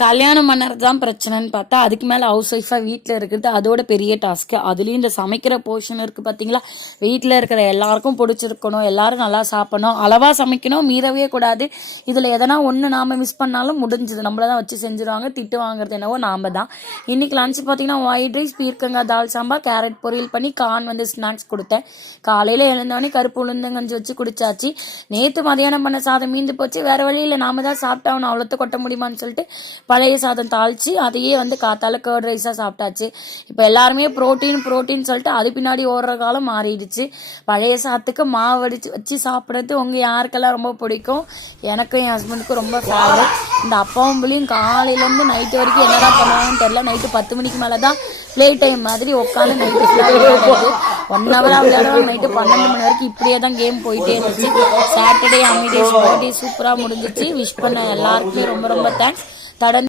கல்யாணம் பண்ணறது தான் பிரச்சனைன்னு பார்த்தா அதுக்கு மேலே ஹவுஸ் ஒய்ஃபாக வீட்டில் இருக்கிறது அதோட பெரிய டாஸ்க்கு. அதுலேயும் இந்த சமைக்கிற போர்ஷன் இருக்குது பார்த்தீங்களா, வீட்டில் இருக்கிற எல்லாருக்கும் பிடிச்சிருக்கணும், எல்லாரும் நல்லா சாப்பிடணும், அளவாக சமைக்கணும், மீறவே கூடாது. இதில் எதனா ஒன்று நாம் மிஸ் பண்ணாலும் முடிஞ்சது, நம்மள தான் வச்சு செஞ்சுருவாங்க. திட்டு வாங்குறது என்னவோ நாம் தான். இன்றைக்கி லன்ச் பார்த்தீங்கன்னா ஒயிட் ரைஸ், பீர்க்கங்காய் தால் சாம்பார், கேரட் பொரியல் பண்ணி கார்ன் ஸ்நாக்ஸ் கொடுத்தேன். காலையில் எழுந்தோடனே கருப்பு உளுந்தங்கஞ்சி வச்சு குடிச்சாச்சு. நேற்று மதியானம் பண்ண சாதம் மீந்து போச்சு, வேறு வழியில் நாம தான் சாப்பிட்டாகணும், அவ்வளோத்த கொட்ட முடியுமான்னு சொல்லிட்டு பழைய சாதம் தாளித்து அதையே காத்தால கர்ட் ரைஸாக சாப்பிட்டாச்சு. இப்போ எல்லாருமே ப்ரோட்டீன் சொல்லிட்டு அது பின்னாடி ஓடுற காலம் மாறிடுச்சு. பழைய சாதத்துக்கு மாவு அடித்து வச்சு சாப்பிட்றது உங்கள் யாருக்கெல்லாம் ரொம்ப பிடிக்கும்? எனக்கும் என் ஹஸ்பண்டுக்கும் ரொம்ப ஃபேவரட். இந்த அப்பாவும் பிள்ளையும் காலையிலேருந்து நைட்டு வரைக்கும் என்னதான் பண்ணுவாங்கன்னு தெரியல. நைட்டு 10 மணிக்கு மேலே தான் ப்ளே டைம் மாதிரி உட்காந்து நைட்டு விளையாடுறது. 1 ஹவராக விளையாடுவாங்க. நைட்டு 12 மணி வரைக்கும் இப்படியே தான் கேம் போயிட்டே இருந்துச்சு. சாட்டர்டே அமிடேஸ் பர்த்டே சூப்பராக முடிஞ்சிச்சு. விஷ் பண்ண எல்லாருக்குமே ரொம்ப ரொம்ப தேங்க்ஸ். தொடர்ந்து